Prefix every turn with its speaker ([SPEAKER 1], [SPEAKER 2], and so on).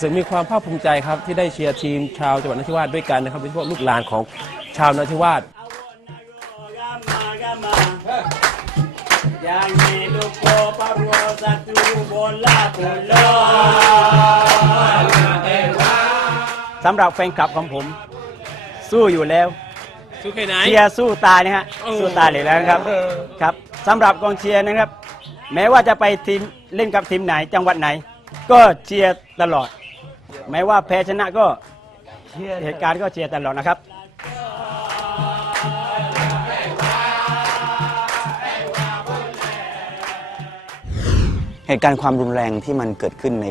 [SPEAKER 1] รู้สึกมีความภาคภูมิใจครับที่ได้เชียร์ทีมชาวจังหวัดนราธิวาสด้วยกันนะครับโดยเฉพาะลูกหลานของชาวนราธิวาส
[SPEAKER 2] Yang hidup Papua satu bola bola
[SPEAKER 3] สำหรับแฟนคลับของผม สู้อยู่แล้ว
[SPEAKER 1] สู้แค่ไหน
[SPEAKER 3] เชียร์สู้ตายนะฮะ
[SPEAKER 1] โอ้
[SPEAKER 3] สู้ตายเลยแล้วนะครับ
[SPEAKER 1] เออ
[SPEAKER 3] ครับสำหรับกองเชียร์นะครับ แม้ว่าจะไปทีมเล่นกับทีมไหนจังหวัดไหน ก็เชียร์ตลอด แม้ว่าแพ้ชนะก็เหตุการณ์ก็เชียร์ตลอดนะครับ
[SPEAKER 4] เหตุการณ์ความรุนแรงที่มันเกิดขึ้นใน